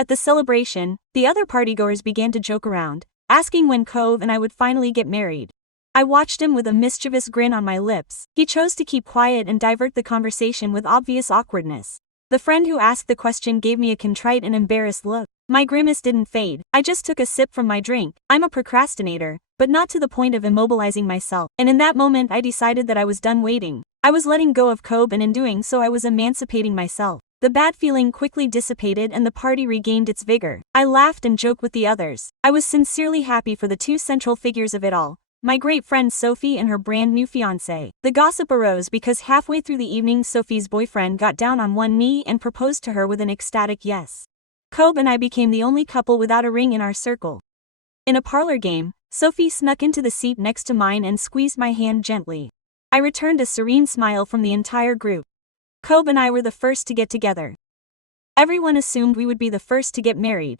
At the celebration, the other partygoers began to joke around, asking when Cove and I would finally get married. I watched him with a mischievous grin on my lips. He chose to keep quiet and divert the conversation with obvious awkwardness. The friend who asked the question gave me a contrite and embarrassed look. My grimace didn't fade. I just took a sip from my drink. I'm a procrastinator, but not to the point of immobilizing myself. And in that moment I decided that I was done waiting. I was letting go of Kobe, and in doing so I was emancipating myself. The bad feeling quickly dissipated and the party regained its vigor. I laughed and joked with the others. I was sincerely happy for the two central figures of it all, my great friend Sophie and her brand new fiancé. The gossip arose because halfway through the evening Sophie's boyfriend got down on one knee and proposed to her with an ecstatic yes. Kobe and I became the only couple without a ring in our circle. In a parlor game, Sophie snuck into the seat next to mine and squeezed my hand gently. I returned a serene smile from the entire group. Kobe and I were the first to get together. Everyone assumed we would be the first to get married.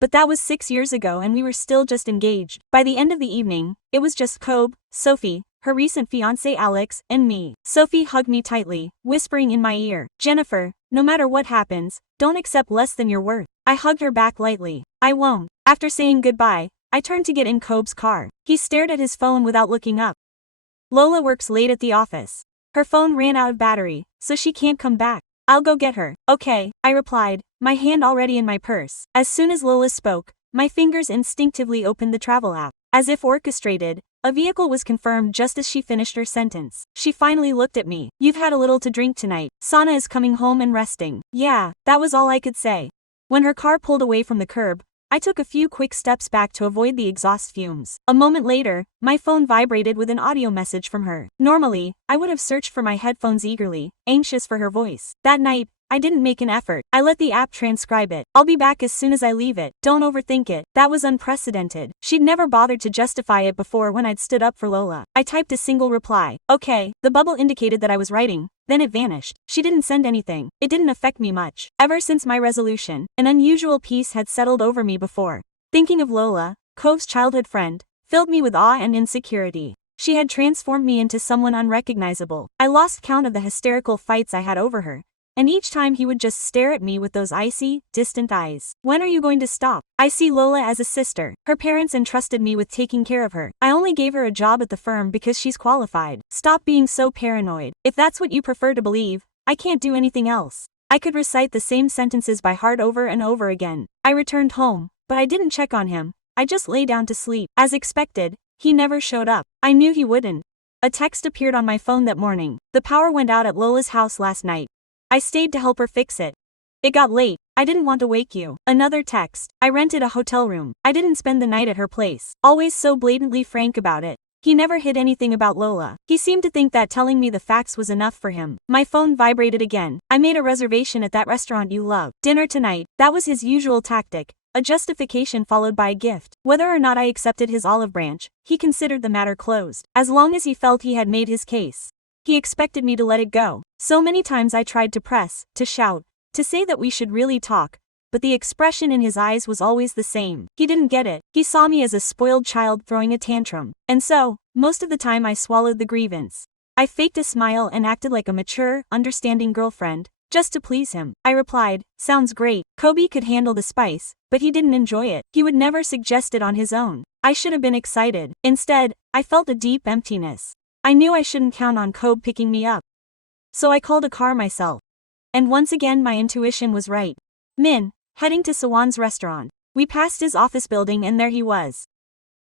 But that was 6 years ago and we were still just engaged. By the end of the evening, it was just Kobe, Sophie, her recent fiancé Alex, and me. Sophie hugged me tightly, whispering in my ear, "Jennifer, no matter what happens, don't accept less than your worth." I hugged her back lightly. "I won't." After saying goodbye, I turned to get in Kobe's car. He stared at his phone without looking up. Lola works late at the office. Her phone ran out of battery, so she can't come back. "I'll go get her." "Okay," I replied, my hand already in my purse. As soon as Lola spoke, my fingers instinctively opened the travel app. As if orchestrated, a vehicle was confirmed just as she finished her sentence. She finally looked at me. "You've had a little to drink tonight. Sana is coming home and resting." Yeah, that was all I could say. When her car pulled away from the curb, I took a few quick steps back to avoid the exhaust fumes. A moment later, my phone vibrated with an audio message from her. Normally, I would have searched for my headphones eagerly, anxious for her voice. That night, I didn't make an effort. I let the app transcribe it. "I'll be back as soon as I leave it. Don't overthink it." That was unprecedented. She'd never bothered to justify it before when I'd stood up for Lola. I typed a single reply. "Okay." The bubble indicated that I was writing. Then it vanished. She didn't send anything. It didn't affect me much. Ever since my resolution, an unusual peace had settled over me before. Thinking of Lola, Kobe's childhood friend, filled me with awe and insecurity. She had transformed me into someone unrecognizable. I lost count of the hysterical fights I had over her, and each time he would just stare at me with those icy, distant eyes. "When are you going to stop? I see Lola as a sister. Her parents entrusted me with taking care of her. I only gave her a job at the firm because she's qualified. Stop being so paranoid. If that's what you prefer to believe, I can't do anything else." I could recite the same sentences by heart over and over again. I returned home, but I didn't check on him. I just lay down to sleep. As expected, he never showed up. I knew he wouldn't. A text appeared on my phone that morning. "The power went out at Lola's house last night. I stayed to help her fix it. It got late. I didn't want to wake you." Another text. "I rented a hotel room. I didn't spend the night at her place." Always so blatantly frank about it. He never hid anything about Lola. He seemed to think that telling me the facts was enough for him. My phone vibrated again. "I made a reservation at that restaurant you love. Dinner tonight." That was his usual tactic. A justification followed by a gift. Whether or not I accepted his olive branch, he considered the matter closed. As long as he felt he had made his case, he expected me to let it go. So many times I tried to press, to shout, to say that we should really talk, but the expression in his eyes was always the same. He didn't get it. He saw me as a spoiled child throwing a tantrum. And so, most of the time I swallowed the grievance. I faked a smile and acted like a mature, understanding girlfriend, just to please him. I replied, "Sounds great." Kobe could handle the spice, but he didn't enjoy it. He would never suggest it on his own. I should have been excited. Instead, I felt a deep emptiness. I knew I shouldn't count on Kobe picking me up. So I called a car myself. And once again my intuition was right. Min, heading to Sawan's restaurant. We passed his office building and there he was.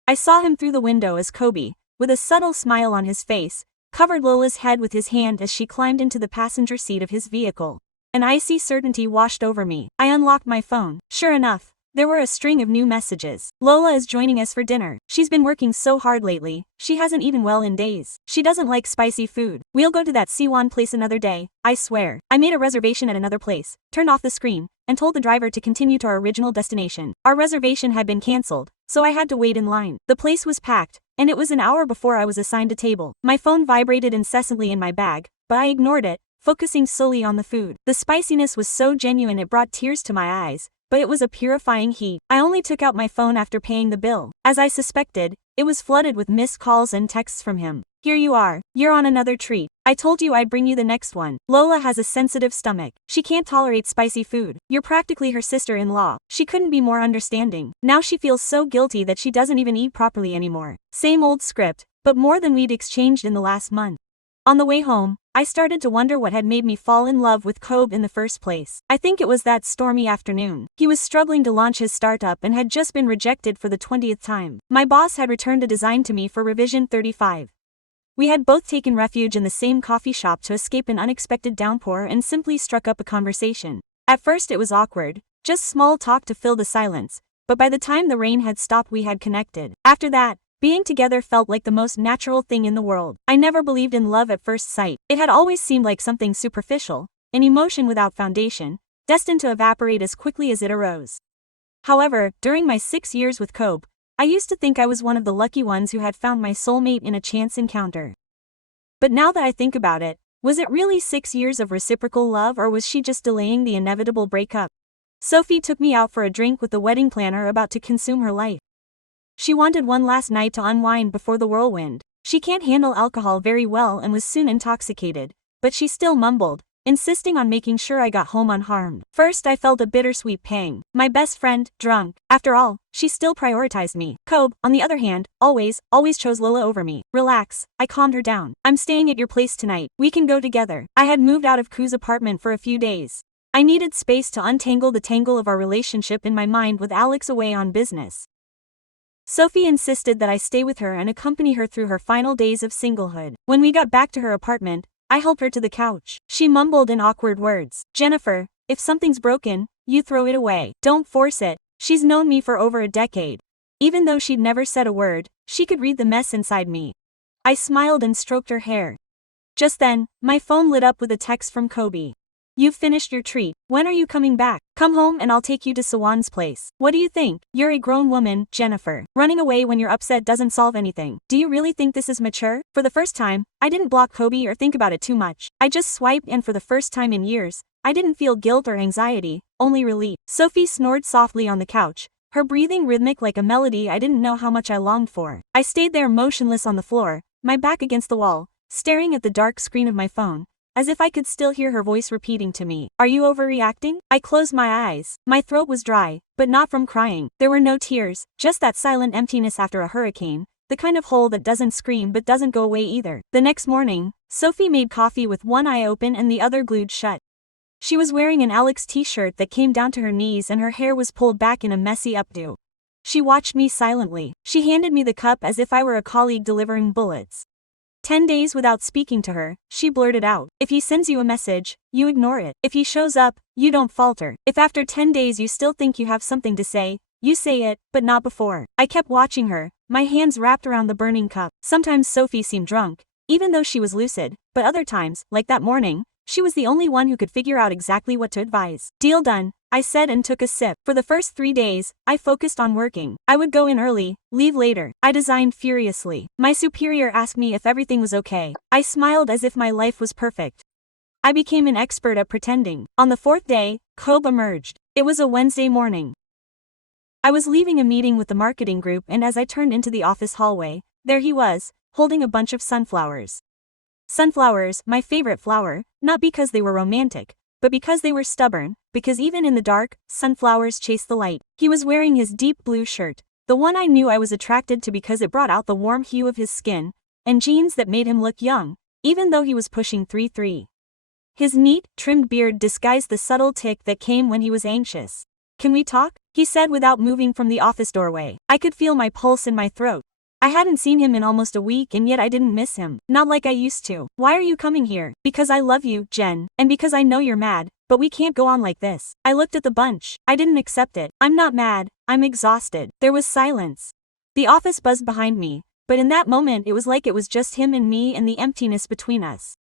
I saw him through the window as Kobe, with a subtle smile on his face, covered Lola's head with his hand as she climbed into the passenger seat of his vehicle. An icy certainty washed over me. I unlocked my phone. Sure enough, there were a string of new messages. "Lola is joining us for dinner. She's been working so hard lately, she hasn't eaten well in days. She doesn't like spicy food. We'll go to that Siwan place another day, I swear." I made a reservation at another place, turned off the screen, and told the driver to continue to our original destination. Our reservation had been cancelled, so I had to wait in line. The place was packed, and it was an hour before I was assigned a table. My phone vibrated incessantly in my bag, but I ignored it, focusing solely on the food. The spiciness was so genuine it brought tears to my eyes, but it was a purifying heat. I only took out my phone after paying the bill. As I suspected, it was flooded with missed calls and texts from him. Here you are. You're on another treat. I told you I'd bring you the next one. Lola has a sensitive stomach. She can't tolerate spicy food. You're practically her sister-in-law. She couldn't be more understanding. Now she feels so guilty that she doesn't even eat properly anymore. Same old script, but more than we'd exchanged in the last month. On the way home, I started to wonder what had made me fall in love with Kobe in the first place. I think it was that stormy afternoon. He was struggling to launch his startup and had just been rejected for the 20th time. My boss had returned a design to me for revision 35. We had both taken refuge in the same coffee shop to escape an unexpected downpour and simply struck up a conversation. At first it was awkward, just small talk to fill the silence, but by the time the rain had stopped we had connected. After that, being together felt like the most natural thing in the world. I never believed in love at first sight. It had always seemed like something superficial, an emotion without foundation, destined to evaporate as quickly as it arose. However, during my 6 years with Kobe, I used to think I was one of the lucky ones who had found my soulmate in a chance encounter. But now that I think about it, was it really 6 years of reciprocal love, or was she just delaying the inevitable breakup? Sophie took me out for a drink with the wedding planner about to consume her life. She wanted one last night to unwind before the whirlwind. She can't handle alcohol very well and was soon intoxicated, but she still mumbled, insisting on making sure I got home unharmed. First I felt a bittersweet pang. My best friend, drunk. After all, she still prioritized me. Kobe, on the other hand, always chose Lola over me. Relax, I calmed her down. I'm staying at your place tonight. We can go together. I had moved out of Ku's apartment for a few days. I needed space to untangle the tangle of our relationship in my mind with Alex away on business. Sophie insisted that I stay with her and accompany her through her final days of singlehood. When we got back to her apartment, I helped her to the couch. She mumbled in awkward words. Jennifer, if something's broken, you throw it away. Don't force it. She's known me for over a decade. Even though she'd never said a word, she could read the mess inside me. I smiled and stroked her hair. Just then, my phone lit up with a text from Kobe. You've finished your treat. When are you coming back? Come home and I'll take you to Sawan's place. What do you think? You're a grown woman, Jennifer. Running away when you're upset doesn't solve anything. Do you really think this is mature? For the first time, I didn't block Kobe or think about it too much. I just swiped, and for the first time in years, I didn't feel guilt or anxiety, only relief. Sophie snored softly on the couch, her breathing rhythmic like a melody I didn't know how much I longed for. I stayed there motionless on the floor, my back against the wall, staring at the dark screen of my phone, as if I could still hear her voice repeating to me, "Are you overreacting?" I closed my eyes. My throat was dry, but not from crying. There were no tears, just that silent emptiness after a hurricane, the kind of hole that doesn't scream but doesn't go away either. The next morning, Sophie made coffee with one eye open and the other glued shut. She was wearing an Alex t-shirt that came down to her knees and her hair was pulled back in a messy updo. She watched me silently. She handed me the cup as if I were a colleague delivering bullets. 10 days without speaking to her, she blurted out. If he sends you a message, you ignore it. If he shows up, you don't falter. If after 10 days you still think you have something to say, you say it, but not before. I kept watching her, my hands wrapped around the burning cup. Sometimes Sophie seemed drunk, even though she was lucid, but other times, like that morning, she was the only one who could figure out exactly what to advise. Deal done, I said and took a sip. For the first 3 days, I focused on working. I would go in early, leave later. I designed furiously. My superior asked me if everything was okay. I smiled as if my life was perfect. I became an expert at pretending. On the 4th day, Kobe emerged. It was a Wednesday morning. I was leaving a meeting with the marketing group, and as I turned into the office hallway, there he was, holding a bunch of sunflowers. Sunflowers, my favorite flower, not because they were romantic, but because they were stubborn, because even in the dark, sunflowers chase the light. He was wearing his deep blue shirt, the one I knew I was attracted to because it brought out the warm hue of his skin, and jeans that made him look young, even though he was pushing 33. His neat, trimmed beard disguised the subtle tick that came when he was anxious. "Can we talk?" he said without moving from the office doorway. I could feel my pulse in my throat. I hadn't seen him in almost a week, and yet I didn't miss him. Not like I used to. "Why are you coming here?" "Because I love you, Jen, and because I know you're mad, but we can't go on like this." I looked at the bunch. I didn't accept it. "I'm not mad, I'm exhausted." There was silence. The office buzzed behind me, but in that moment it was like it was just him and me and the emptiness between us.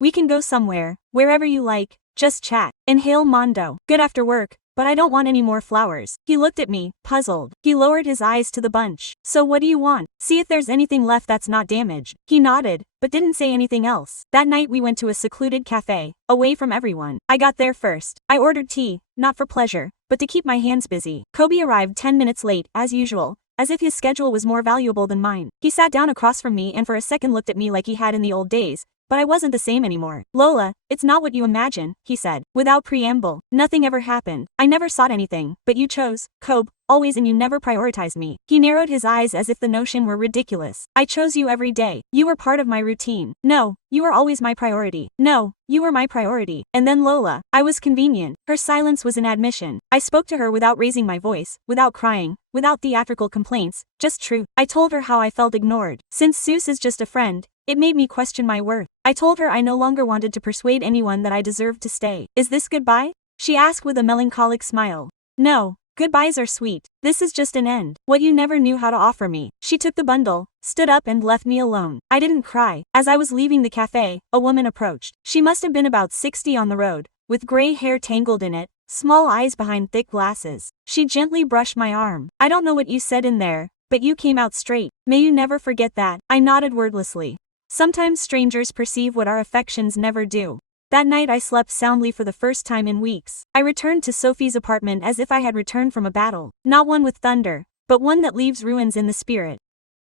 "We can go somewhere, wherever you like, just chat." Inhale Mondo. "Good after work, but I don't want any more flowers." He looked at me, puzzled. He lowered his eyes to the bunch. "So what do you want? See if there's anything left that's not damaged." He nodded, but didn't say anything else. That night we went to a secluded cafe, away from everyone. I got there first. I ordered tea, not for pleasure, but to keep my hands busy. Kobe arrived 10 minutes late, as usual, as if his schedule was more valuable than mine. He sat down across from me and for a second looked at me like he had in the old days, but I wasn't the same anymore. Lola, it's not what you imagine, he said. Without preamble, nothing ever happened. I never sought anything, but you chose, Cobb, always, and you never prioritized me. He narrowed his eyes as if the notion were ridiculous. I chose you every day. You were part of my routine. No, you were always my priority. No, you were my priority. And then Lola. I was convenient. Her silence was an admission. I spoke to her without raising my voice, without crying, without theatrical complaints, just truth. I told her how I felt ignored. Since Seuss is just a friend, it made me question my worth. I told her I no longer wanted to persuade anyone that I deserved to stay. Is this goodbye? She asked with a melancholic smile. No. Goodbyes are sweet. This is just an end. What you never knew how to offer me. She took the bundle, stood up and left me alone. I didn't cry. As I was leaving the cafe, a woman approached. She must have been about 60 on the road, with gray hair tangled in it, small eyes behind thick glasses. She gently brushed my arm. I don't know what you said in there, but you came out straight. May you never forget that. I nodded wordlessly. Sometimes strangers perceive what our affections never do. That night I slept soundly for the first time in weeks. I returned to Sophie's apartment as if I had returned from a battle. Not one with thunder, but one that leaves ruins in the spirit.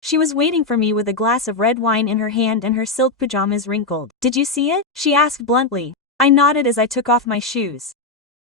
She was waiting for me with a glass of red wine in her hand and her silk pajamas wrinkled. Did you see it? She asked bluntly. I nodded as I took off my shoes.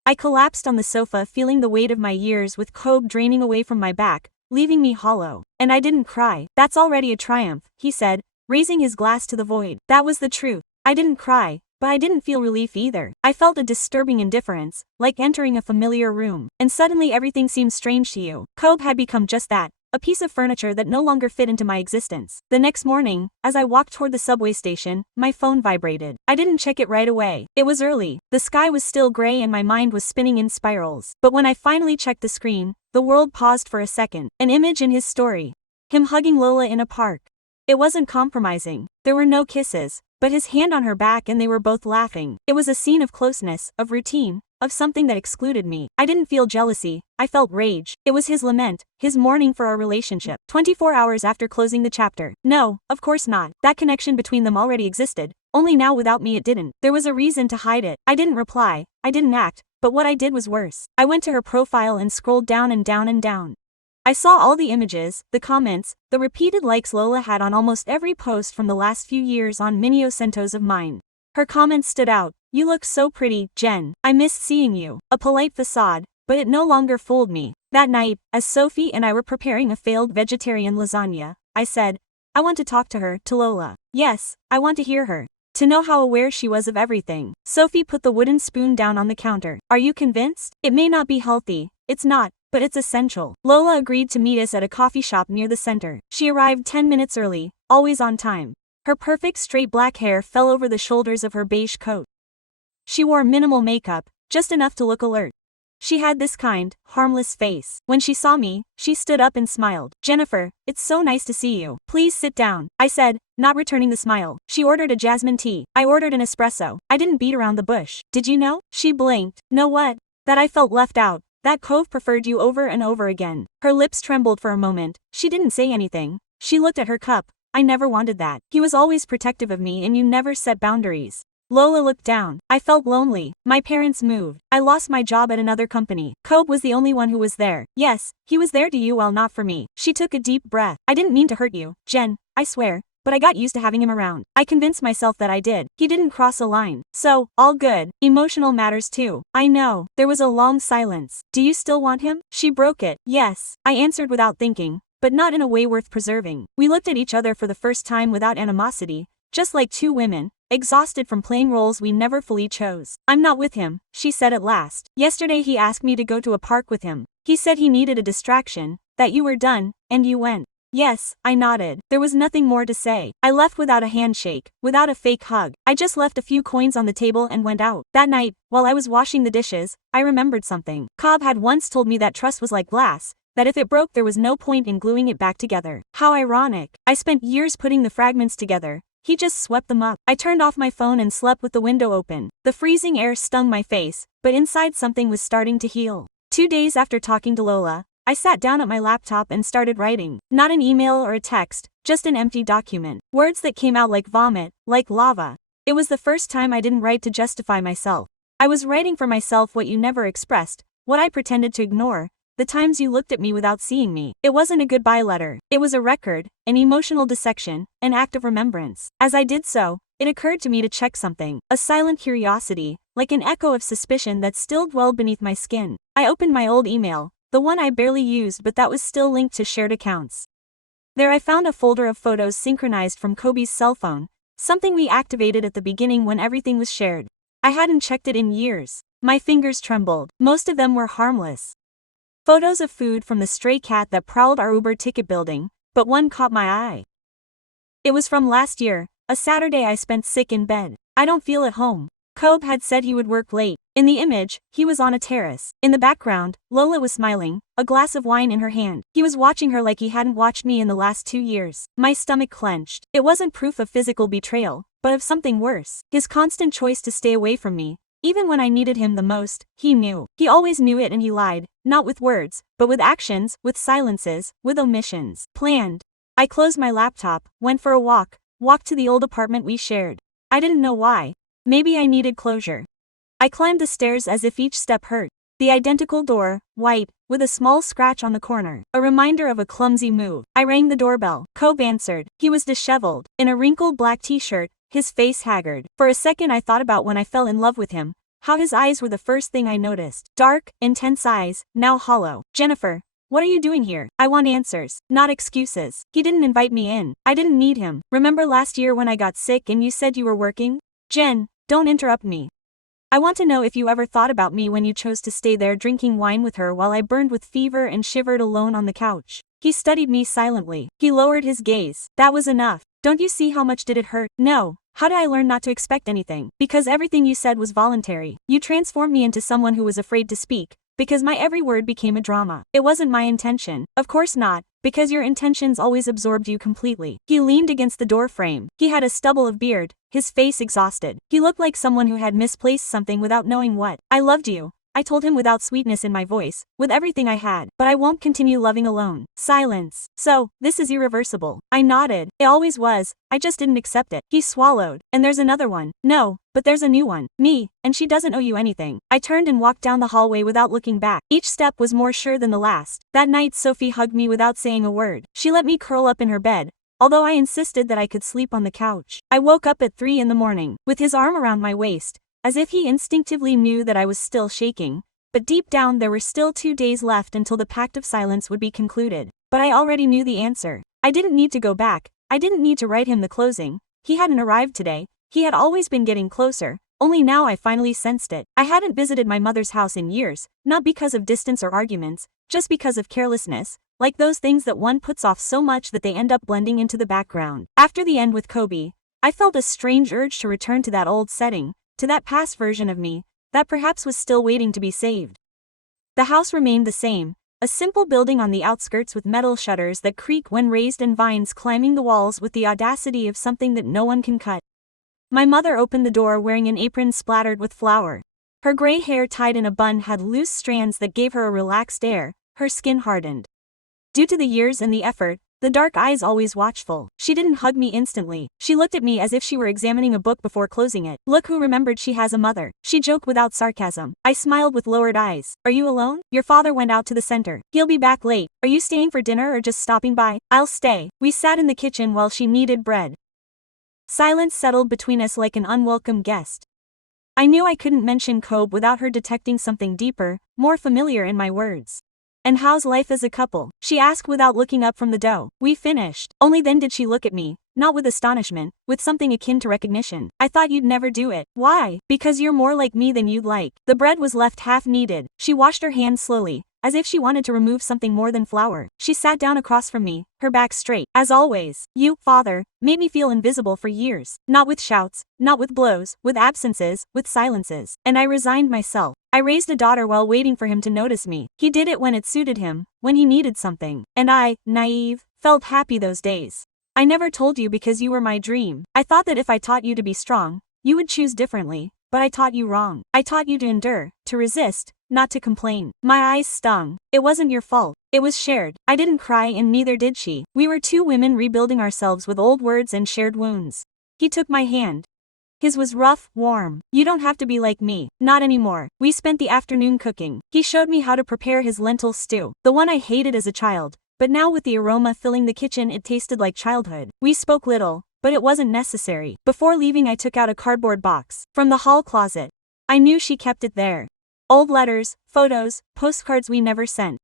I collapsed on the sofa feeling the weight of my years with Cobb draining away from my back, leaving me hollow. And I didn't cry. That's already a triumph, he said, raising his glass to the void. That was the truth. I didn't cry. But I didn't feel relief either. I felt a disturbing indifference, like entering a familiar room, and suddenly everything seemed strange to you. Cobb had become just that, a piece of furniture that no longer fit into my existence. The next morning, as I walked toward the subway station, my phone vibrated. I didn't check it right away. It was early, the sky was still gray and my mind was spinning in spirals. But when I finally checked the screen, the world paused for a second. An image in his story. Him hugging Lola in a park. It wasn't compromising. There were no kisses, but his hand on her back and they were both laughing. It was a scene of closeness, of routine, of something that excluded me. I didn't feel jealousy, I felt rage. It was his lament, his mourning for our relationship. 24 hours after closing the chapter. No, of course not. That connection between them already existed, only now without me it didn't. There was a reason to hide it. I didn't reply, I didn't act, but what I did was worse. I went to her profile and scrolled down and down and down. I saw all the images, the comments, the repeated likes Lola had on almost every post from the last few years on many centos of mine. Her comments stood out. You look so pretty, Jen. I missed seeing you. A polite facade, but it no longer fooled me. That night, as Sophie and I were preparing a failed vegetarian lasagna, I said, I want to talk to her, to Lola. Yes, I want to hear her. To know how aware she was of everything. Sophie put the wooden spoon down on the counter. Are you convinced? It may not be healthy. It's not. But it's essential. Lola agreed to meet us at a coffee shop near the center. She arrived 10 minutes early, always on time. Her perfect straight black hair fell over the shoulders of her beige coat. She wore minimal makeup, just enough to look alert. She had this kind, harmless face. When she saw me, she stood up and smiled. Jennifer, it's so nice to see you. Please sit down, I said, not returning the smile. She ordered a jasmine tea. I ordered an espresso. I didn't beat around the bush. Did you know? She blinked. Know what? That I felt left out. That Cove preferred you over and over again. Her lips trembled for a moment. She didn't say anything. She looked at her cup. I never wanted that. He was always protective of me and you never set boundaries. Lola looked down. I felt lonely. My parents moved. I lost my job at another company. Cove was the only one who was there. Yes, he was there to you while not for me. She took a deep breath. I didn't mean to hurt you, Jen, I swear. But I got used to having him around. I convinced myself that I did. He didn't cross a line. So, all good. Emotional matters too. I know. There was a long silence. Do you still want him? She broke it. Yes. I answered without thinking, but not in a way worth preserving. We looked at each other for the first time without animosity, just like two women, exhausted from playing roles we never fully chose. I'm not with him, she said at last. Yesterday he asked me to go to a park with him. He said he needed a distraction, that you were done, and you went. Yes, I nodded. There was nothing more to say. I left without a handshake, without a fake hug. I just left a few coins on the table and went out. That night, while I was washing the dishes, I remembered something. Cobb had once told me that trust was like glass, that if it broke there was no point in gluing it back together. How ironic. I spent years putting the fragments together. He just swept them up. I turned off my phone and slept with the window open. The freezing air stung my face, but inside something was starting to heal. 2 days after talking to Lola, I sat down at my laptop and started writing. Not an email or a text, just an empty document. Words that came out like vomit, like lava. It was the first time I didn't write to justify myself. I was writing for myself what you never expressed, what I pretended to ignore, the times you looked at me without seeing me. It wasn't a goodbye letter. It was a record, an emotional dissection, an act of remembrance. As I did so, it occurred to me to check something, a silent curiosity, like an echo of suspicion that still dwelled beneath my skin. I opened my old email, the one I barely used but that was still linked to shared accounts. There I found a folder of photos synchronized from Kobe's cell phone, something we activated at the beginning when everything was shared. I hadn't checked it in years. My fingers trembled. Most of them were harmless. Photos of food from the stray cat that prowled our Uber ticket building, but one caught my eye. It was from last year, a Saturday I spent sick in bed. I don't feel at home. Kobe had said he would work late. In the image, he was on a terrace. In the background, Lola was smiling, a glass of wine in her hand. He was watching her like he hadn't watched me in the last 2 years. My stomach clenched. It wasn't proof of physical betrayal, but of something worse. His constant choice to stay away from me. Even when I needed him the most, he knew. He always knew it and he lied, not with words, but with actions, with silences, with omissions. Planned. I closed my laptop, went for a walked to the old apartment we shared. I didn't know why. Maybe I needed closure. I climbed the stairs as if each step hurt. The identical door, white, with a small scratch on the corner, a reminder of a clumsy move. I rang the doorbell. Kobe answered. He was disheveled, in a wrinkled black t-shirt, his face haggard. For a second I thought about when I fell in love with him, how his eyes were the first thing I noticed. Dark, intense eyes, now hollow. Jennifer, what are you doing here? I want answers, not excuses. He didn't invite me in. I didn't need him. Remember last year when I got sick and you said you were working? Jen, don't interrupt me. I want to know if you ever thought about me when you chose to stay there drinking wine with her while I burned with fever and shivered alone on the couch. He studied me silently. He lowered his gaze. That was enough. Don't you see how much did it hurt? No. How did I learn not to expect anything? Because everything you said was voluntary. You transformed me into someone who was afraid to speak, because my every word became a drama. It wasn't my intention. Of course not, because your intentions always absorbed you completely. He leaned against the door frame. He had a stubble of beard, his face exhausted. He looked like someone who had misplaced something without knowing what. I loved you. I told him without sweetness in my voice, with everything I had, but I won't continue loving alone. Silence. So, this is irreversible. I nodded. It always was, I just didn't accept it. He swallowed. And there's another one. No, but there's a new one. Me, and she doesn't owe you anything. I turned and walked down the hallway without looking back. Each step was more sure than the last. That night Sophie hugged me without saying a word. She let me curl up in her bed, although I insisted that I could sleep on the couch. I woke up at 3 in the morning, with his arm around my waist, as if he instinctively knew that I was still shaking. But deep down there were still 2 days left until the pact of silence would be concluded. But I already knew the answer. I didn't need to go back. I didn't need to write him the closing. He hadn't arrived today. He had always been getting closer. Only now I finally sensed it. I hadn't visited my mother's house in years, not because of distance or arguments, just because of carelessness, like those things that one puts off so much that they end up blending into the background. After the end with Kobe, I felt a strange urge to return to that old setting, to that past version of me, that perhaps was still waiting to be saved. The house remained the same, a simple building on the outskirts with metal shutters that creak when raised and vines climbing the walls with the audacity of something that no one can cut. My mother opened the door wearing an apron splattered with flour. Her gray hair tied in a bun had loose strands that gave her a relaxed air, her skin hardened. Due to the years and the effort, the dark eyes always watchful. She didn't hug me instantly. She looked at me as if she were examining a book before closing it. Look who remembered she has a mother. She joked without sarcasm. I smiled with lowered eyes. Are you alone? Your father went out to the center. He'll be back late. Are you staying for dinner or just stopping by? I'll stay. We sat in the kitchen while she kneaded bread. Silence settled between us like an unwelcome guest. I knew I couldn't mention Kobe without her detecting something deeper, more familiar in my words. And how's life as a couple? She asked without looking up from the dough. We finished. Only then did she look at me, not with astonishment, with something akin to recognition. I thought you'd never do it. Why? Because you're more like me than you'd like. The bread was left half kneaded. She washed her hands slowly, as if she wanted to remove something more than flour. She sat down across from me, her back straight. As always, you, father, made me feel invisible for years. Not with shouts, not with blows, with absences, with silences. And I resigned myself. I raised a daughter while waiting for him to notice me. He did it when it suited him, when he needed something. And I, naive, felt happy those days. I never told you because you were my dream. I thought that if I taught you to be strong, you would choose differently. But I taught you wrong. I taught you to endure, to resist, not to complain. My eyes stung. It wasn't your fault. It was shared. I didn't cry and neither did she. We were two women rebuilding ourselves with old words and shared wounds. He took my hand. His was rough, warm. You don't have to be like me. Not anymore. We spent the afternoon cooking. He showed me how to prepare his lentil stew, the one I hated as a child. But now with the aroma filling the kitchen, it tasted like childhood. We spoke little, but it wasn't necessary. Before leaving, I took out a cardboard box from the hall closet. I knew she kept it there. Old letters, photos, postcards we never sent.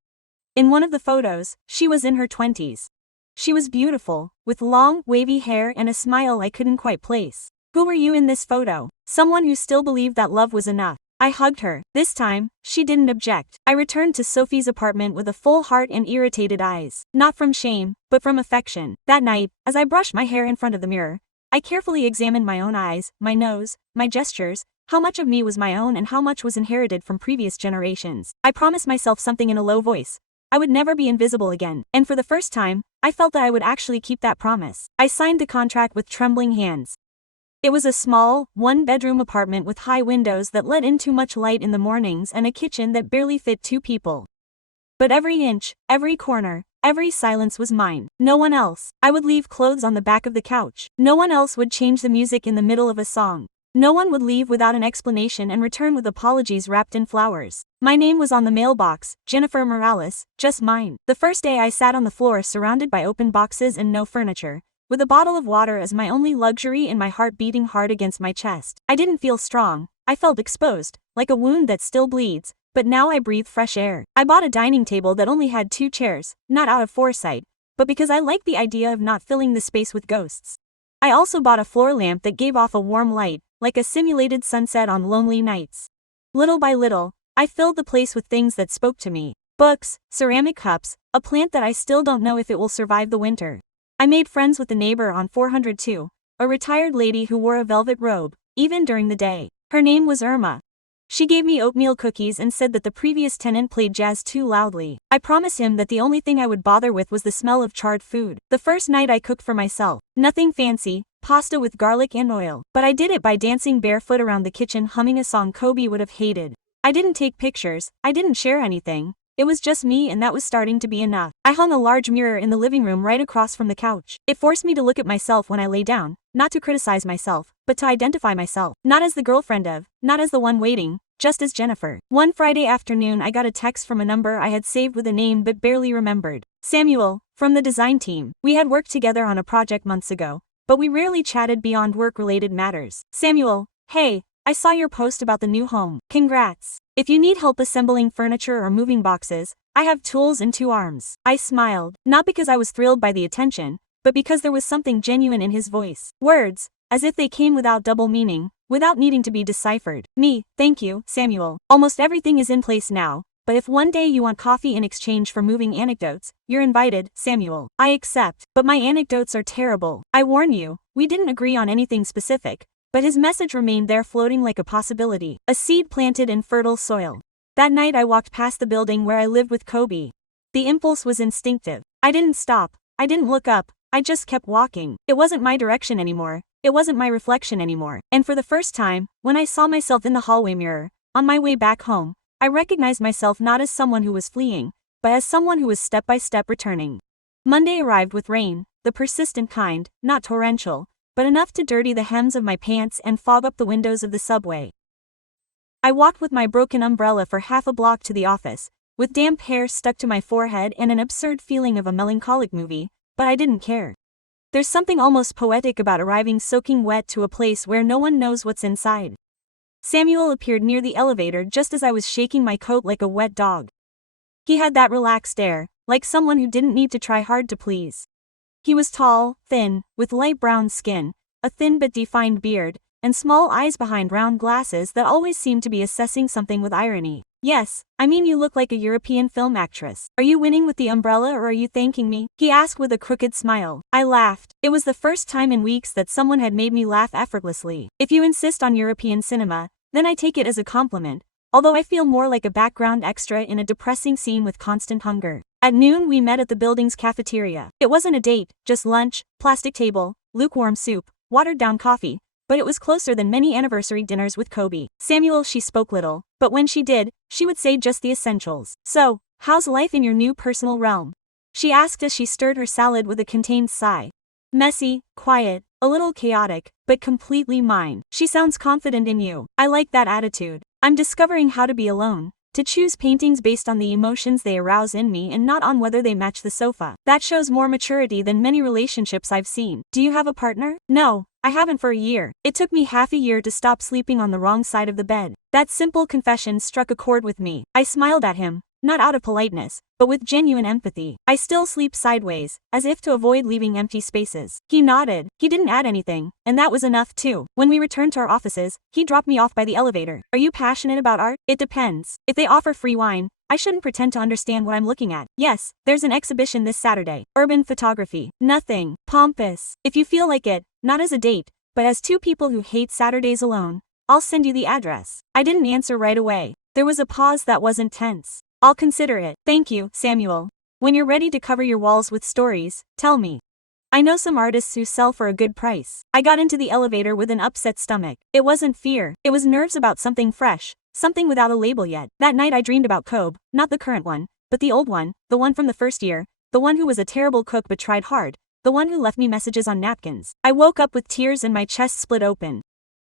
In one of the photos, she was in her 20s. She was beautiful, with long, wavy hair and a smile I couldn't quite place. Who were you in this photo? Someone who still believed that love was enough. I hugged her. This time, she didn't object. I returned to Sophie's apartment with a full heart and irritated eyes. Not from shame, but from affection. That night, as I brushed my hair in front of the mirror, I carefully examined my own eyes, my nose, my gestures, how much of me was my own and how much was inherited from previous generations. I promised myself something in a low voice. I would never be invisible again, and for the first time, I felt that I would actually keep that promise. I signed the contract with trembling hands. It was a small, one-bedroom apartment with high windows that let in too much light in the mornings and a kitchen that barely fit 2 people. But every inch, every corner, every silence was mine. No one else. I would leave clothes on the back of the couch. No one else would change the music in the middle of a song. No one would leave without an explanation and return with apologies wrapped in flowers. My name was on the mailbox, Jennifer Morales, just mine. The first day I sat on the floor surrounded by open boxes and no furniture, with a bottle of water as my only luxury and my heart beating hard against my chest. I didn't feel strong. I felt exposed, like a wound that still bleeds, but now I breathed fresh air. I bought a dining table that only had 2 chairs, not out of foresight, but because I liked the idea of not filling the space with ghosts. I also bought a floor lamp that gave off a warm light, like a simulated sunset on lonely nights. Little by little, I filled the place with things that spoke to me. Books, ceramic cups, a plant that I still don't know if it will survive the winter. I made friends with the neighbor on 402, a retired lady who wore a velvet robe, even during the day. Her name was Irma. She gave me oatmeal cookies and said that the previous tenant played jazz too loudly. I promised him that the only thing I would bother with was the smell of charred food. The first night I cooked for myself. Nothing fancy, pasta with garlic and oil. But I did it by dancing barefoot around the kitchen humming a song Kobe would have hated. I didn't take pictures, I didn't share anything. It was just me, and that was starting to be enough. I hung a large mirror in the living room right across from the couch. It forced me to look at myself when I lay down, not to criticize myself, but to identify myself. Not as the girlfriend of, not as the one waiting, just as Jennifer. One Friday afternoon I got a text from a number I had saved with a name but barely remembered. Samuel, from the design team. We had worked together on a project months ago, but we rarely chatted beyond work-related matters. Samuel, hey, I saw your post about the new home. Congrats. If you need help assembling furniture or moving boxes, I have tools and 2 arms. I smiled, not because I was thrilled by the attention, but because there was something genuine in his voice. Words, as if they came without double meaning, without needing to be deciphered. Me, thank you, Samuel. Almost everything is in place now, but if one day you want coffee in exchange for moving anecdotes, you're invited, Samuel. I accept, but my anecdotes are terrible. I warn you, we didn't agree on anything specific. But his message remained there floating like a possibility, a seed planted in fertile soil. That night I walked past the building where I lived with Kobe. The impulse was instinctive. I didn't stop, I didn't look up, I just kept walking. It wasn't my direction anymore, it wasn't my reflection anymore. And for the first time, when I saw myself in the hallway mirror, on my way back home, I recognized myself not as someone who was fleeing, but as someone who was step by step returning. Monday arrived with rain, the persistent kind, not torrential, but enough to dirty the hems of my pants and fog up the windows of the subway. I walked with my broken umbrella for half a block to the office, with damp hair stuck to my forehead and an absurd feeling of a melancholic movie, but I didn't care. There's something almost poetic about arriving soaking wet to a place where no one knows what's inside. Samuel appeared near the elevator just as I was shaking my coat like a wet dog. He had that relaxed air, like someone who didn't need to try hard to please. He was tall, thin, with light brown skin, a thin but defined beard, and small eyes behind round glasses that always seemed to be assessing something with irony. Yes, I mean you look like a European film actress. Are you winning with the umbrella or are you thanking me? He asked with a crooked smile. I laughed. It was the first time in weeks that someone had made me laugh effortlessly. If you insist on European cinema, then I take it as a compliment, although I feel more like a background extra in a depressing scene with constant hunger. At noon we met at the building's cafeteria. It wasn't a date, just lunch, plastic table, lukewarm soup, watered down coffee, but it was closer than many anniversary dinners with Kobe. Samuel, she spoke little, but when she did, she would say just the essentials. So, how's life in your new personal realm? She asked as she stirred her salad with a contained sigh. Messy, quiet, a little chaotic, but completely mine. She sounds confident in you. I like that attitude. I'm discovering how to be alone. To choose paintings based on the emotions they arouse in me and not on whether they match the sofa. That shows more maturity than many relationships I've seen. Do you have a partner? No, I haven't for a year. It took me half a year to stop sleeping on the wrong side of the bed. That simple confession struck a chord with me. I smiled at him, not out of politeness, but with genuine empathy. I still sleep sideways, as if to avoid leaving empty spaces. He nodded. He didn't add anything, and that was enough too. When we returned to our offices, he dropped me off by the elevator. Are you passionate about art? It depends. If they offer free wine, I shouldn't pretend to understand what I'm looking at. Yes, there's an exhibition this Saturday. Urban photography. Nothing pompous. If you feel like it, not as a date, but as two people who hate Saturdays alone, I'll send you the address. I didn't answer right away. There was a pause that wasn't tense. I'll consider it. Thank you, Samuel. When you're ready to cover your walls with stories, tell me. I know some artists who sell for a good price. I got into the elevator with an upset stomach. It wasn't fear. It was nerves about something fresh, something without a label yet. That night I dreamed about Kobe, not the current one, but the old one, the one from the first year, the one who was a terrible cook but tried hard, the one who left me messages on napkins. I woke up with tears and my chest split open.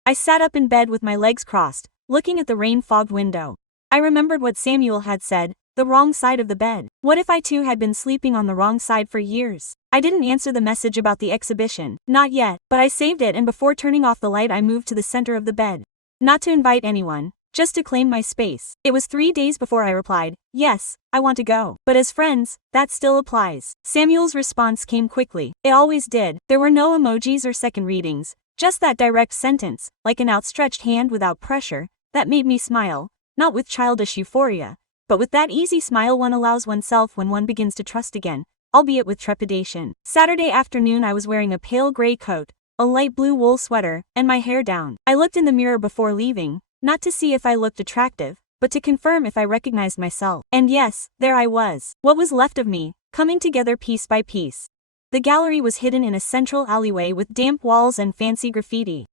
I sat up in bed with my legs crossed, looking at the rain-fogged window. I remembered what Samuel had said, the wrong side of the bed. What if I too had been sleeping on the wrong side for years? I didn't answer the message about the exhibition. Not yet, but I saved it, and before turning off the light I moved to the center of the bed. Not to invite anyone, just to claim my space. It was 3 days before I replied, yes, I want to go. But as friends, that still applies. Samuel's response came quickly. It always did. There were no emojis or second readings, just that direct sentence, like an outstretched hand without pressure, that made me smile. Not with childish euphoria, but with that easy smile one allows oneself when one begins to trust again, albeit with trepidation. Saturday afternoon I was wearing a pale gray coat, a light blue wool sweater, and my hair down. I looked in the mirror before leaving, not to see if I looked attractive, but to confirm if I recognized myself. And yes, there I was. What was left of me, coming together piece by piece. The gallery was hidden in a central alleyway with damp walls and fancy graffiti.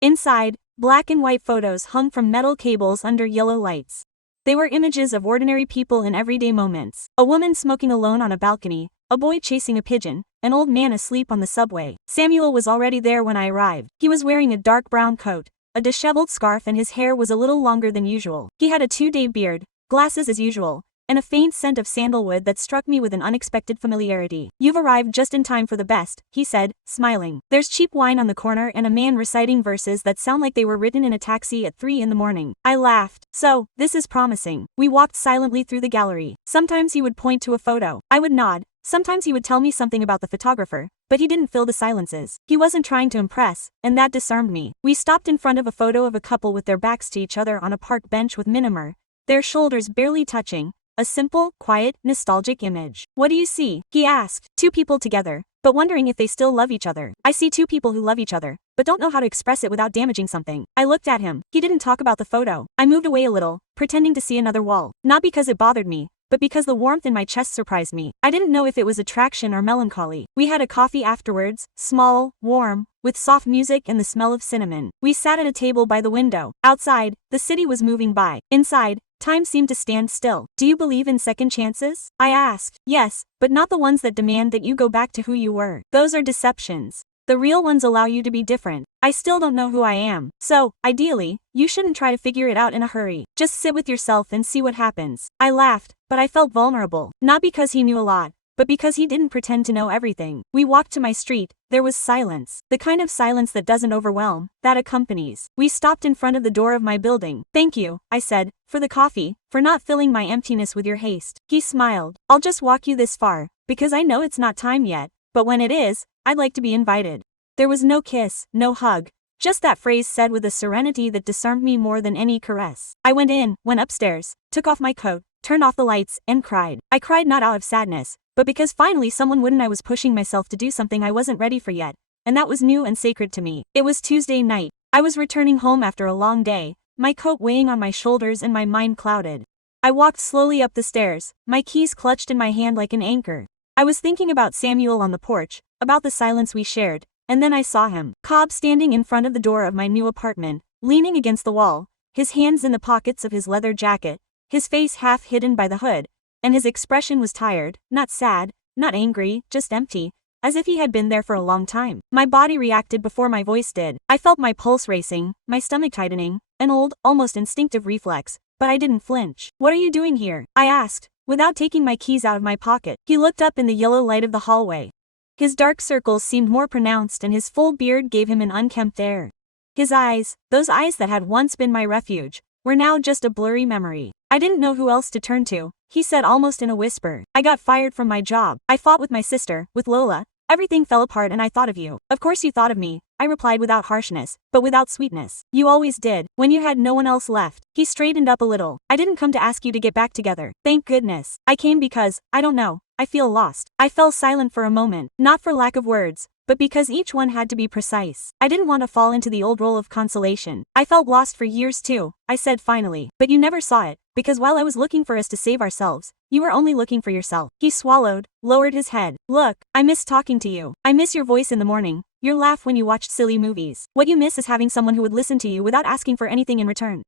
Inside, black and white photos hung from metal cables under yellow lights. They were images of ordinary people in everyday moments. A woman smoking alone on a balcony, a boy chasing a pigeon, an old man asleep on the subway. Samuel was already there when I arrived. He was wearing a dark brown coat, a disheveled scarf, and his hair was a little longer than usual. He had a 2-day beard, glasses as usual, and a faint scent of sandalwood that struck me with an unexpected familiarity. You've arrived just in time for the best, he said, smiling. There's cheap wine on the corner and a man reciting verses that sound like they were written in a taxi at 3 in the morning. I laughed. So, this is promising. We walked silently through the gallery. Sometimes he would point to a photo. I would nod. Sometimes he would tell me something about the photographer, but he didn't fill the silences. He wasn't trying to impress, and that disarmed me. We stopped in front of a photo of a couple with their backs to each other on a park bench with minimer, their shoulders barely touching. A simple, quiet, nostalgic image. What do you see? He asked. 2 people together, but wondering if they still love each other. I see 2 people who love each other, but don't know how to express it without damaging something. I looked at him. He didn't talk about the photo. I moved away a little, pretending to see another wall. Not because it bothered me, but because the warmth in my chest surprised me. I didn't know if it was attraction or melancholy. We had a coffee afterwards, small, warm, with soft music and the smell of cinnamon. We sat at a table by the window. Outside, the city was moving by. Inside, time seemed to stand still. Do you believe in second chances? I asked. Yes, but not the ones that demand that you go back to who you were. Those are deceptions. The real ones allow you to be different. I still don't know who I am. So, ideally, you shouldn't try to figure it out in a hurry. Just sit with yourself and see what happens. I laughed, but I felt vulnerable. Not because he knew a lot, but because he didn't pretend to know everything. We walked to my street. There was silence. The kind of silence that doesn't overwhelm, that accompanies. We stopped in front of the door of my building. Thank you, I said, for the coffee, for not filling my emptiness with your haste. He smiled. I'll just walk you this far, because I know it's not time yet, but when it is, I'd like to be invited. There was no kiss, no hug, just that phrase said with a serenity that disarmed me more than any caress. I went upstairs, took off my coat, turned off the lights, and cried. I cried not out of sadness, but because finally someone wouldn't. I was pushing myself to do something I wasn't ready for yet, and that was new and sacred to me. It was Tuesday night. I was returning home after a long day, my coat weighing on my shoulders and my mind clouded. I walked slowly up the stairs, my keys clutched in my hand like an anchor. I was thinking about Samuel on the porch, about the silence we shared, and then I saw him. Cobb standing in front of the door of my new apartment, leaning against the wall, his hands in the pockets of his leather jacket, his face half hidden by the hood, and his expression was tired, not sad, not angry, just empty, as if he had been there for a long time. My body reacted before my voice did. I felt my pulse racing, my stomach tightening, an old, almost instinctive reflex, but I didn't flinch. "What are you doing here?" I asked, without taking my keys out of my pocket. He looked up in the yellow light of the hallway. His dark circles seemed more pronounced and his full beard gave him an unkempt air. His eyes, those eyes that had once been my refuge, were now just a blurry memory. "I didn't know who else to turn to," he said almost in a whisper. "I got fired from my job. I fought with my sister, with Lola. Everything fell apart and I thought of you." "Of course you thought of me," I replied without harshness, but without sweetness. "You always did, when you had no one else left." He straightened up a little. "I didn't come to ask you to get back together. Thank goodness. I came because, I don't know, I feel lost." I fell silent for a moment, not for lack of words, but because each one had to be precise. I didn't want to fall into the old role of consolation. "I felt lost for years too," I said finally. "But you never saw it, because while I was looking for us to save ourselves, you were only looking for yourself." He swallowed, lowered his head. "Look, I miss talking to you. I miss your voice in the morning, your laugh when you watched silly movies. What you miss is having someone who would listen to you without asking for anything in return.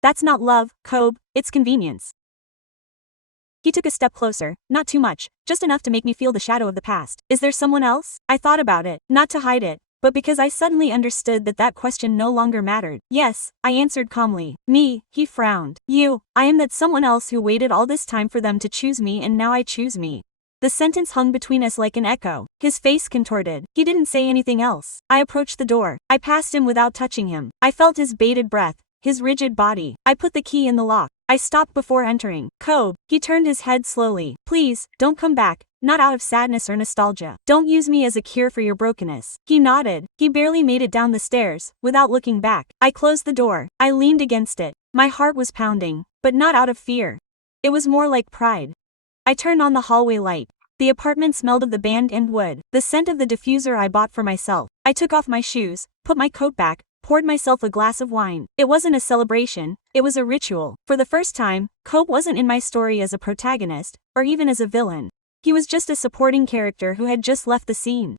That's not love, Kobe, it's convenience." He took a step closer, not too much, just enough to make me feel the shadow of the past. "Is there someone else?" I thought about it, not to hide it, but because I suddenly understood that that question no longer mattered. "Yes," I answered calmly. "Me," he frowned. "You. I am that someone else who waited all this time for them to choose me and now I choose me." The sentence hung between us like an echo. His face contorted. He didn't say anything else. I approached the door. I passed him without touching him. I felt his bated breath, his rigid body. I put the key in the lock. I stopped before entering. "Kobe." He turned his head slowly. "Please, don't come back, not out of sadness or nostalgia. Don't use me as a cure for your brokenness." He nodded. He barely made it down the stairs, without looking back. I closed the door. I leaned against it. My heart was pounding, but not out of fear. It was more like pride. I turned on the hallway light. The apartment smelled of the band and wood, the scent of the diffuser I bought for myself. I took off my shoes, put my coat back, poured myself a glass of wine. It wasn't a celebration, it was a ritual. For the first time, Cope wasn't in my story as a protagonist, or even as a villain. He was just a supporting character who had just left the scene.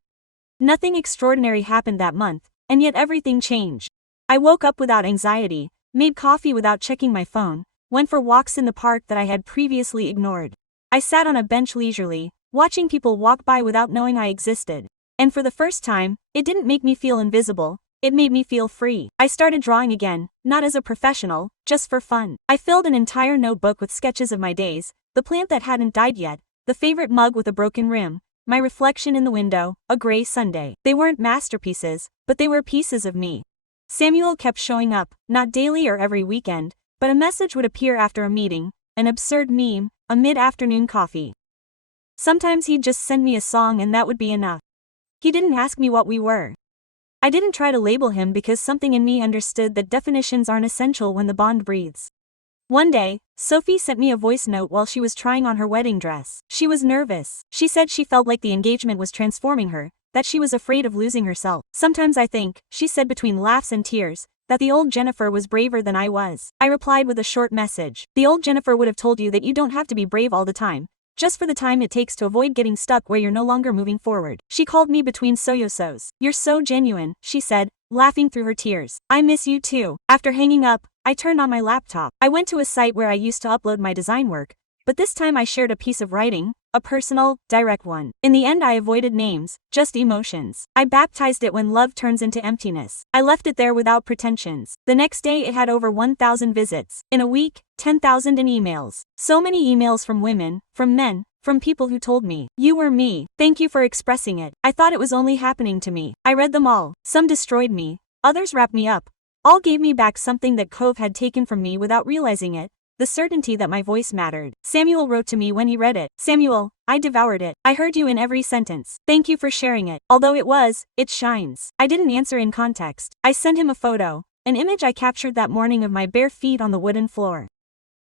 Nothing extraordinary happened that month, and yet everything changed. I woke up without anxiety, made coffee without checking my phone, went for walks in the park that I had previously ignored. I sat on a bench leisurely, watching people walk by without knowing I existed. And for the first time, it didn't make me feel invisible. It made me feel free. I started drawing again, not as a professional, just for fun. I filled an entire notebook with sketches of my days, the plant that hadn't died yet, the favorite mug with a broken rim, my reflection in the window, a gray Sunday. They weren't masterpieces, but they were pieces of me. Samuel kept showing up, not daily or every weekend, but a message would appear after a meeting, an absurd meme, a mid-afternoon coffee. Sometimes he'd just send me a song and that would be enough. He didn't ask me what we were. I didn't try to label him because something in me understood that definitions aren't essential when the bond breathes. One day, Sophie sent me a voice note while she was trying on her wedding dress. She was nervous. She said she felt like the engagement was transforming her, that she was afraid of losing herself. "Sometimes I think," she said between laughs and tears, "that the old Jennifer was braver than I was." I replied with a short message. "The old Jennifer would have told you that you don't have to be brave all the time, just for the time it takes to avoid getting stuck where you're no longer moving forward." She called me between so-yo-sos. "You're so genuine," she said, laughing through her tears. "I miss you too." After hanging up, I turned on my laptop. I went to a site where I used to upload my design work, but this time I shared a piece of writing, a personal, direct one. In the end I avoided names, just emotions. I baptized it "When Love Turns into Emptiness." I left it there without pretensions. The next day it had over 1,000 visits. In a week, 10,000 in emails. So many emails from women, from men, from people who told me, "You were me. Thank you for expressing it." I thought it was only happening to me. I read them all. Some destroyed me, others wrapped me up. All gave me back something that Cove had taken from me without realizing it. The certainty that my voice mattered. Samuel wrote to me when he read it. "Samuel, I devoured it. I heard you in every sentence. Thank you for sharing it. Although it shines." I didn't answer in context. I sent him a photo, an image I captured that morning of my bare feet on the wooden floor,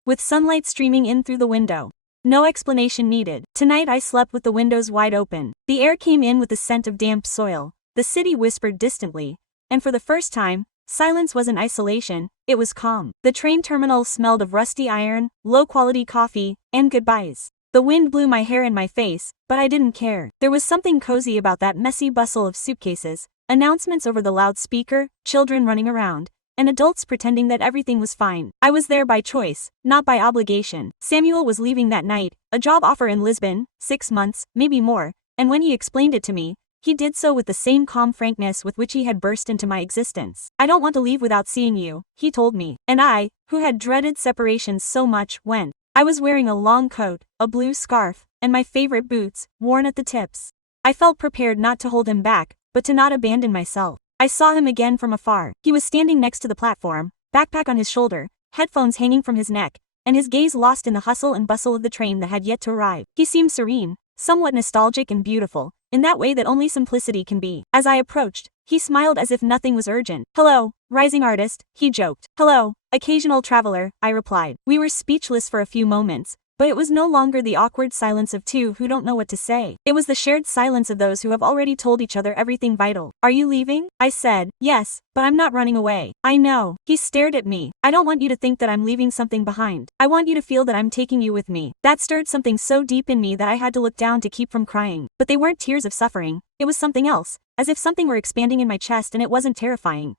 with sunlight streaming in through the window. No explanation needed. Tonight I slept with the windows wide open. The air came in with the scent of damp soil. The city whispered distantly, and for the first time, silence wasn't isolation, it was calm. The train terminal smelled of rusty iron, low-quality coffee, and goodbyes. The wind blew my hair in my face, but I didn't care. There was something cozy about that messy bustle of suitcases, announcements over the loudspeaker, children running around, and adults pretending that everything was fine. I was there by choice, not by obligation. Samuel was leaving that night, a job offer in Lisbon, 6 months, maybe more, and when he explained it to me, he did so with the same calm frankness with which he had burst into my existence. I don't want to leave without seeing you, he told me, and I, who had dreaded separation so much, went. I was wearing a long coat, a blue scarf, and my favorite boots, worn at the tips. I felt prepared not to hold him back, but to not abandon myself. I saw him again from afar. He was standing next to the platform, backpack on his shoulder, headphones hanging from his neck, and his gaze lost in the hustle and bustle of the train that had yet to arrive. He seemed serene, somewhat nostalgic and beautiful, in that way that only simplicity can be. As I approached, he smiled as if nothing was urgent. "Hello, rising artist," he joked. "Hello, occasional traveler," I replied. We were speechless for a few moments, but it was no longer the awkward silence of two who don't know what to say. It was the shared silence of those who have already told each other everything vital. "Are you leaving?" I said. "Yes, but I'm not running away." "I know." He stared at me. "I don't want you to think that I'm leaving something behind. I want you to feel that I'm taking you with me." That stirred something so deep in me that I had to look down to keep from crying. But they weren't tears of suffering, it was something else, as if something were expanding in my chest and it wasn't terrifying.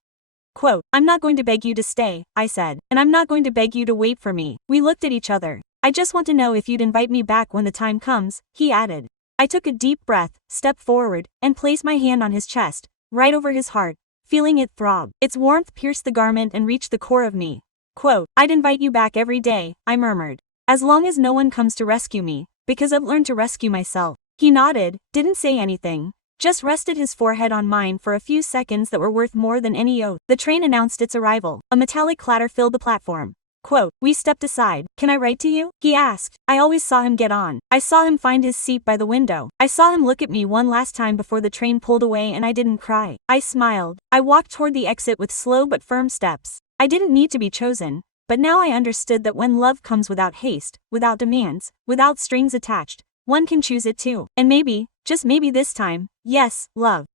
Quote, "I'm not going to beg you to stay," I said, "and I'm not going to beg you to wait for me." We looked at each other. "I just want to know if you'd invite me back when the time comes," he added. I took a deep breath, stepped forward, and placed my hand on his chest, right over his heart, feeling it throb. Its warmth pierced the garment and reached the core of me. Quote, "I'd invite you back every day," I murmured. "As long as no one comes to rescue me, because I've learned to rescue myself." He nodded, didn't say anything, just rested his forehead on mine for a few seconds that were worth more than any oath. The train announced its arrival. A metallic clatter filled the platform. Quote, "We stepped aside. "Can I write to you?" he asked. I always saw him get on. I saw him find his seat by the window. I saw him look at me one last time before the train pulled away, and I didn't cry. I smiled. I walked toward the exit with slow but firm steps. I didn't need to be chosen, but now I understood that when love comes without haste, without demands, without strings attached, one can choose it too. And maybe, just maybe this time, yes, love